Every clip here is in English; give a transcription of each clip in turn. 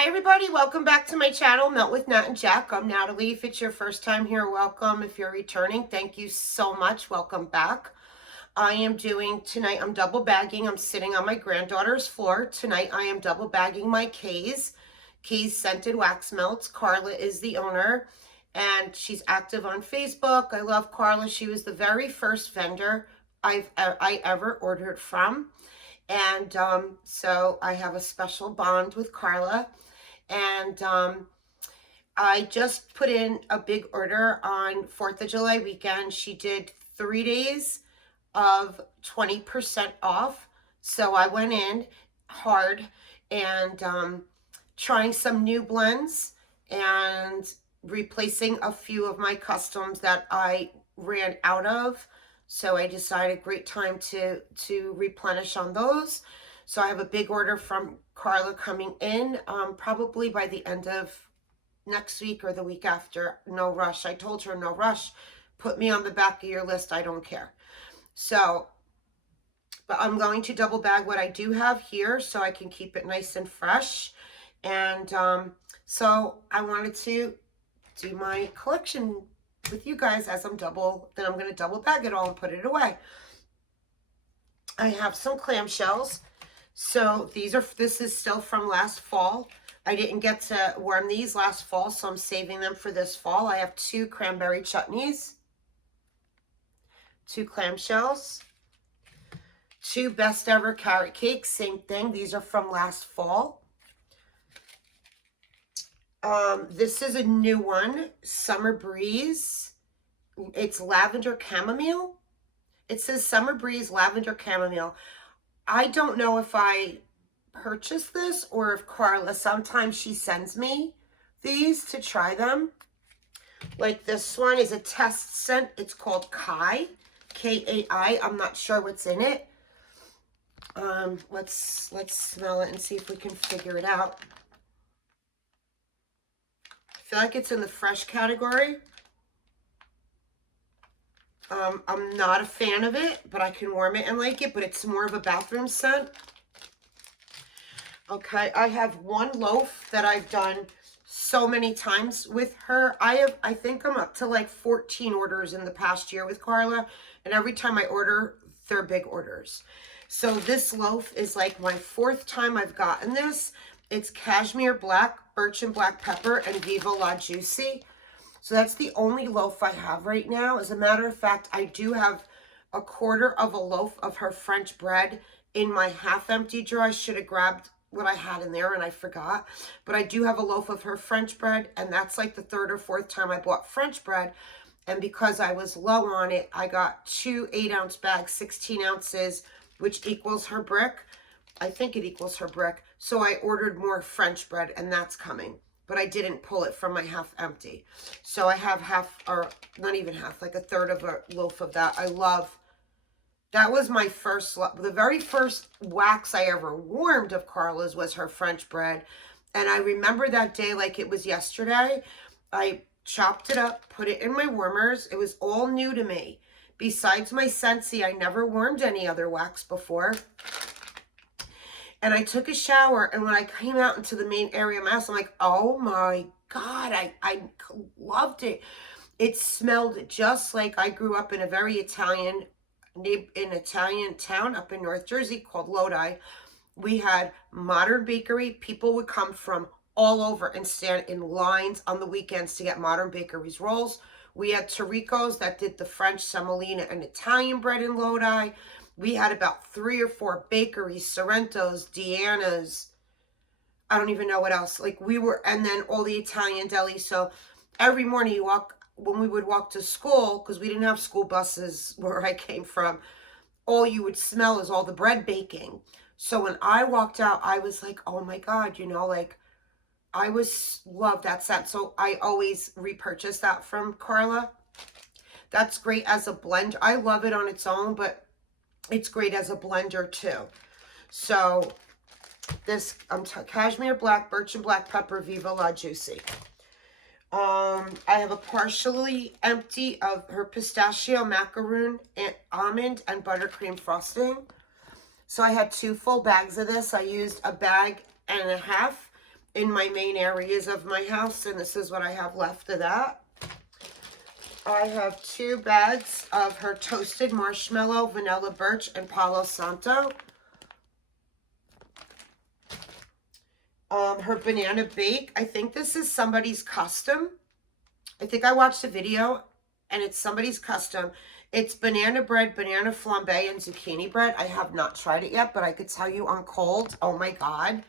Hi everybody, welcome back to my channel, Melt with Nat and Jack. I'm Natalie. If it's your first time here, welcome. If you're returning, thank you so much. Welcome back. I am doing, tonight I'm double bagging. I'm sitting on my granddaughter's floor. Tonight I am double bagging my Kaes Scented Wax Melts. Carla is the owner and she's active on Facebook. I love Carla. She was the very first vendor I ever ordered from. And so I have a special bond with Carla. And I just put in a big order on 4th of July weekend. She did 3 days of 20% off. So I went in hard and trying some new blends and replacing a few of my customs that I ran out of. So I decided great time to replenish on those. So I have a big order from Carla coming in probably by the end of next week or the week after. No rush. I told her no rush. Put me on the back of your list. I don't care. So, but I'm going to double bag what I do have here so I can keep it nice and fresh. And so I wanted to do my collection with you guys as I'm going to double bag it all and put it away. I have some clam shells. So this is still from last fall. I didn't get to warm these last fall, so I'm saving them for this fall. I have 2 cranberry chutneys, 2 clam shells, 2 best ever carrot cakes, same thing. These are from last fall. This is a new one, Summer Breeze. It's lavender chamomile. It says Summer Breeze lavender chamomile. I don't know if I purchased this or if Carla, sometimes she sends me these to try them. Like this one is a test scent. It's called Kaes, K-A-I. I'm not sure what's in it. Let's smell it and see if we can figure it out. I feel like it's in the fresh category. I'm not a fan of it, but I can warm it and like it, but it's more of a bathroom scent. Okay, I have 1 loaf that I've done so many times with her. I think I'm up to like 14 orders in the past year with Carla, and every time I order, they're big orders. So this loaf is like my 4th time I've gotten this. It's cashmere black, birch and black pepper, and Viva La Juicy. So that's the only loaf I have right now. As a matter of fact, I do have a 1/4 of a loaf of her French bread in my half-empty drawer. I should have grabbed what I had in there and I forgot. But I do have a loaf of her French bread, and that's like the 3rd or 4th time I bought French bread. And because I was low on it, I got 2 8-ounce bags, 16 ounces, which equals her brick. I think it equals her brick. So I ordered more French bread, and that's coming. But I didn't pull it from my half empty. So I have half, or not even half, like a 1/3 of a loaf of that. I love, that was my first, the very first wax I ever warmed of Carla's was her French bread. And I remember that day like it was yesterday. I chopped it up, put it in my warmers. It was all new to me. Besides my Scentsy, I never warmed any other wax before. And I took a shower, and when I came out into the main area of my house, I'm like, oh my God, I loved it. It smelled just like I grew up in a very Italian town up in North Jersey called Lodi. We had Modern Bakery. People would come from all over and stand in lines on the weekends to get Modern Bakery's rolls. We had Tarico's that did the French semolina and Italian bread in Lodi. We had about 3 or 4 bakeries, Sorrento's, Deanna's, I don't even know what else. Like we were, and then all the Italian delis. So every morning you walk, when we would walk to school, because we didn't have school buses where I came from, all you would smell is all the bread baking. So when I walked out, I was like, oh my God, you know, like I love that scent. So I always repurchase that from Carla. That's great as a blend. I love it on its own, but it's great as a blender too. So this cashmere black, birch and black pepper, Viva La Juicy. I have a partially empty of her pistachio, macaroon, and almond and buttercream frosting. So I had 2 full bags of this. I used a bag and a half in my main areas of my house, and this is what I have left of that. I have 2 bags of her toasted marshmallow, vanilla birch, and Palo Santo. Her banana bake. I think this is somebody's custom. I think I watched a video and it's somebody's custom. It's banana bread, banana flambe, and zucchini bread. I have not tried it yet, but I could tell you on cold. Oh my God.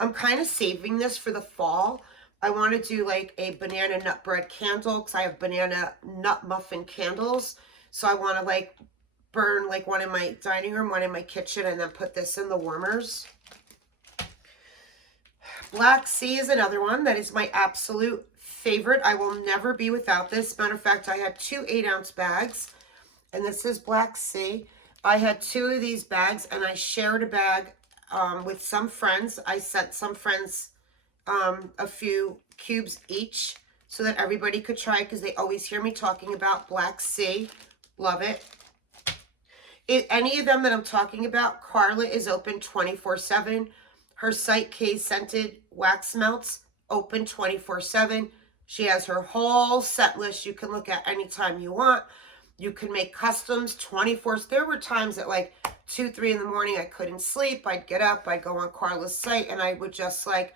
I'm kind of saving this for the fall. I want to do like a banana nut bread candle because I have banana nut muffin candles. So I want to like burn like one in my dining room, one in my kitchen, and then put this in the warmers. Black Sea is another one that is my absolute favorite. I will never be without this. Matter of fact, I had 2 8-ounce bags, and this is Black Sea. I had 2 of these bags, and I shared a bag with some friends. I sent some friends a few cubes each so that everybody could try because they always hear me talking about Black Sea. Love it. If any of them that I'm talking about, Carla is open 24/7. Her site, Kaes Scented Wax Melts, open 24/7. She has her whole set list you can look at anytime you want. You can make customs 24. There were times at like 2, 3 in the morning I couldn't sleep. I'd get up, I'd go on Carla's site, and I would just like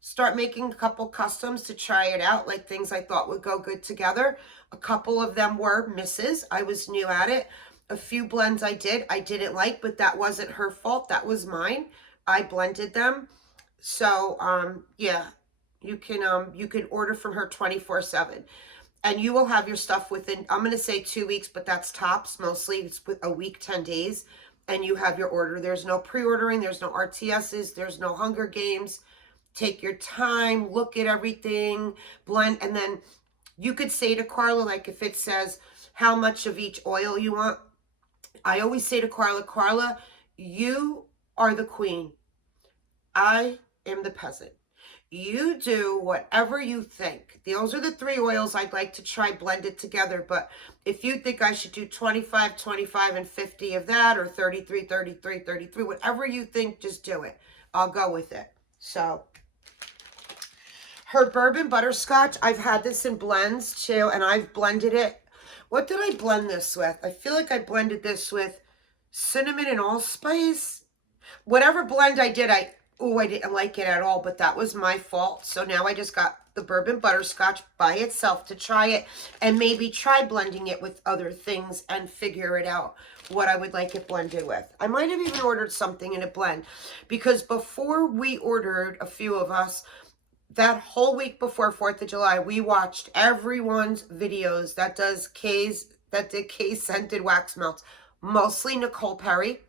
start making a couple customs to try it out, like things I thought would go good together. A couple of them were misses. I was new at it. A few blends I didn't like, but that wasn't her fault. That was mine. I blended them. So, yeah, you can order from her 24/7. And you will have your stuff within, I'm going to say 2 weeks, but that's tops. Mostly it's with a week, 10 days. And you have your order. There's no pre-ordering. There's no RTSs. There's no Hunger Games. Take your time. Look at everything. Blend. And then you could say to Carla, like if it says how much of each oil you want. I always say to Carla, Carla, you are the queen. I am the peasant. You do whatever you think. Those are the 3 oils I'd like to try blended together. But if you think I should do 25, 25, and 50 of that, or 33, 33, 33, whatever you think, just do it. I'll go with it. So, her bourbon butterscotch, I've had this in blends too, and I've blended it. What did I blend this with? I feel like I blended this with cinnamon and allspice. Whatever blend I did, I didn't like it at all, but that was my fault. So now I just got the bourbon butterscotch by itself to try it and maybe try blending it with other things and figure it out what I would like it blended with. I might have even ordered something in a blend because before we ordered, a few of us, that whole week before 4th of July, we watched everyone's videos that did Kaes Scented Wax Melts, mostly Nicole Perry.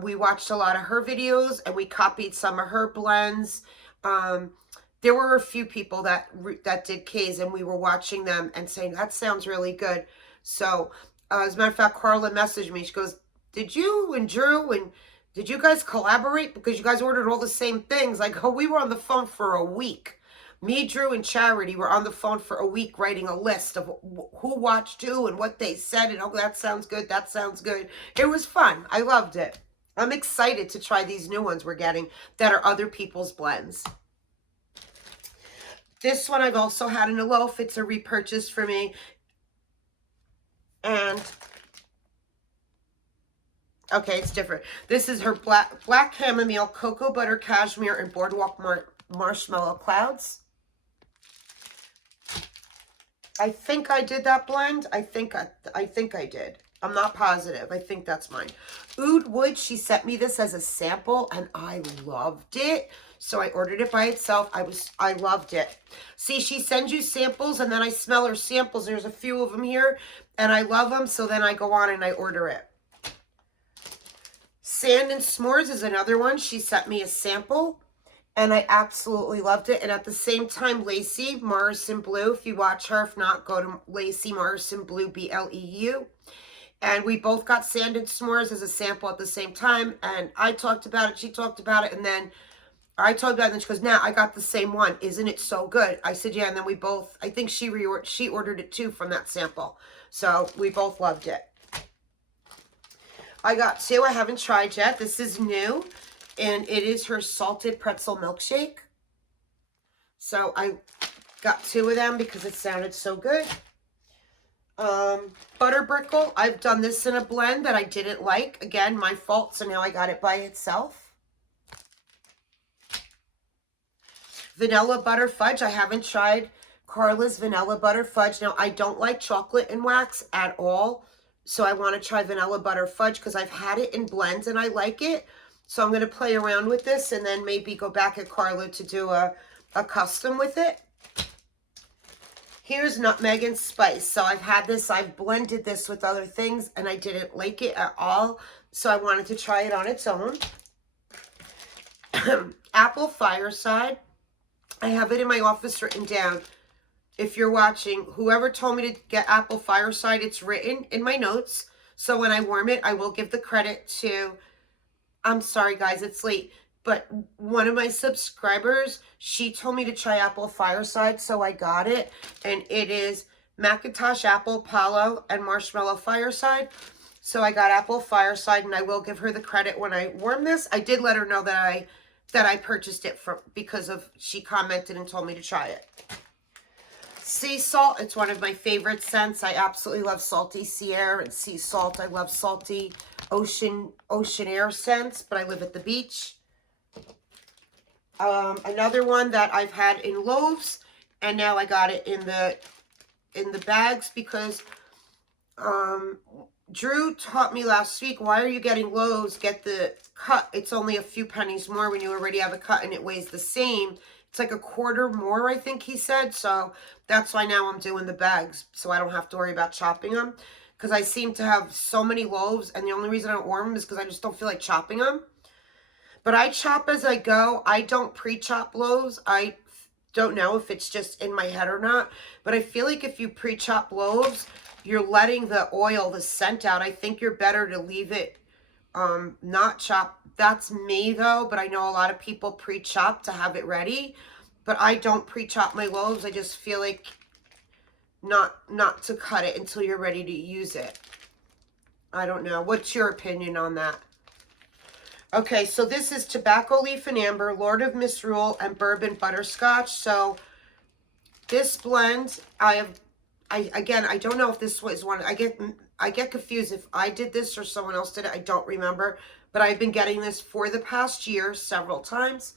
We watched a lot of her videos and we copied some of her blends. There were a few people that did Kaes and we were watching them and saying, that sounds really good. So, as a matter of fact, Carla messaged me. She goes, did you and Drew and did you guys collaborate? Because you guys ordered all the same things. Like, oh, we were on the phone for a week. Me, Drew, and Charity were on the phone for a week writing a list of who watched who and what they said. And, oh, that sounds good. That sounds good. It was fun. I loved it. I'm excited to try these new ones we're getting that are other people's blends. This one I've also had in a loaf. It's a repurchase for me. And, okay, it's different. This is her black chamomile, cocoa butter, cashmere, and boardwalk marshmallow clouds. I think I did that blend. I think I did. I'm not positive. I think that's mine. Oud Wood, she sent me this as a sample, and I loved it. So I ordered it by itself. I loved it. See, she sends you samples, and then I smell her samples. There's a few of them here, and I love them. So then I go on and I order it. Sand and S'mores is another one. She sent me a sample, and I absolutely loved it. And at the same time, Lacey Morrison Blue, if you watch her, if not, go to Lacey Morrison Blue, BLEU. And we both got Sand and S'mores as a sample at the same time. And I talked about it, she talked about it, and then I talked about it, and then she goes, nah, I got the same one. Isn't it so good? I said, yeah, and then we both, I think she ordered it too from that sample. So we both loved it. I got 2 I haven't tried yet. This is new, and it is her salted pretzel milkshake. So I got 2 of them because it sounded so good. Butter brickle. I've done this in a blend that I didn't like. Again, my fault, so now I got it by itself. Vanilla butter fudge. I haven't tried Carla's vanilla butter fudge. Now, I don't like chocolate and wax at all, so I want to try vanilla butter fudge because I've had it in blends and I like it. So I'm going to play around with this and then maybe go back at Carla to do a custom with it. Here's nutmeg and spice. So I've had this, I've blended this with other things and I didn't like it at all. So I wanted to try it on its own. Apple fireside. I have it in my office written down. If you're watching, whoever told me to get apple fireside, it's written in my notes. So when I warm it, I will give the credit to, I'm sorry guys, it's late, but one of my subscribers, she told me to try apple fireside, so I got it. And it is Macintosh apple, Palo, and marshmallow fireside. So I got apple fireside, and I will give her the credit when I warm this. I did let her know that I purchased it because of, she commented and told me to try it. Sea salt, it's one of my favorite scents. I absolutely love salty sea air and sea salt. I love salty ocean air scents, but I live at the beach. Another one that I've had in Loaves, and now I got it in the bags because Drew taught me last week, why are you getting Loaves? Get the cut. It's only a few pennies more when you already have a cut and it weighs the same. It's like a quarter more, I think he said. So that's why now I'm doing the bags, so I don't have to worry about chopping them. Because I seem to have so many Loaves, and the only reason I don't warm them is because I just don't feel like chopping them. But I chop as I go. I don't pre-chop Loaves. I don't know if it's just in my head or not. But I feel like if you pre-chop Loaves, you're letting the oil, the scent out. I think you're better to leave it not chopped. That's me though, but I know a lot of people pre-chop to have it ready. But I don't pre-chop my Loaves. I just feel like not to cut it until you're ready to use it. I don't know. What's your opinion on that? Okay, so this is Tobacco Leaf and Amber, Lord of Misrule, and Bourbon Butterscotch. So this blend, again, I don't know if this was one. I get confused if I did this or someone else did it. I don't remember. But I've been getting this for the past year several times.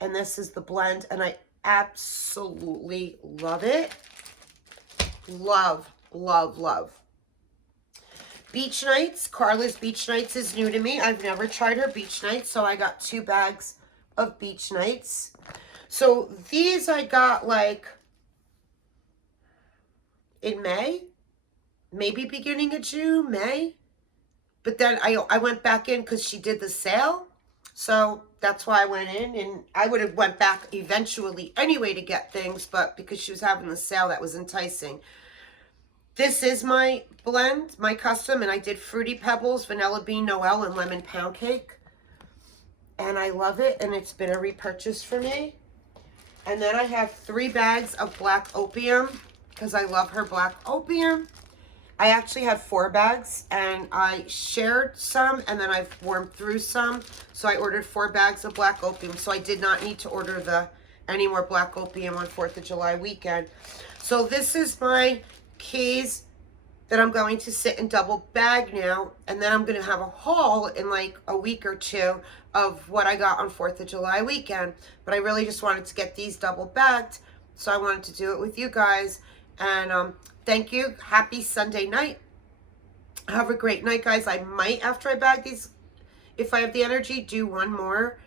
And this is the blend. And I absolutely love it. Love, love, love. Beach Nights. Carla's Beach Nights is new to me. I've never tried her Beach Nights. So I got 2 bags of Beach Nights. So these I got like in May. Maybe beginning of June, May. But then I went back in because she did the sale. So that's why I went in. And I would have went back eventually anyway to get things. But because she was having the sale, that was enticing. This is my blend, my custom. And I did Fruity Pebbles, Vanilla Bean Noel, and Lemon Pound Cake. And I love it. And it's been a repurchase for me. And then I have 3 bags of Black Opium because I love her Black Opium. I actually have 4 bags, and I shared some, and then I've warmed through some. So I ordered 4 bags of Black Opium. So I did not need to order any more Black Opium on 4th of July weekend. So this is my Kaes that I'm going to sit and double bag now. And then I'm going to have a haul in like a week or 2 of what I got on 4th of July weekend. But I really just wanted to get these double bagged. So I wanted to do it with you guys. And thank you. Happy Sunday night. Have a great night, guys. I might, after I bag these, if I have the energy, do one more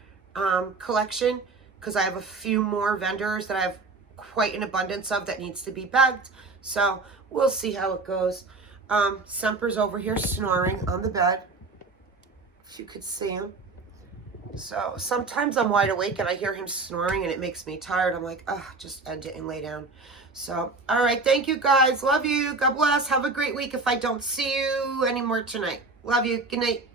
collection because I have a few more vendors that I have quite an abundance of that needs to be bagged. So we'll see how it goes. Semper's over here snoring on the bed, if you could see him. So sometimes I'm wide awake and I hear him snoring and it makes me tired. I'm like, oh, just end it and lay down. So, all right. Thank you, guys. Love you. God bless. Have a great week if I don't see you anymore tonight. Love you. Good night.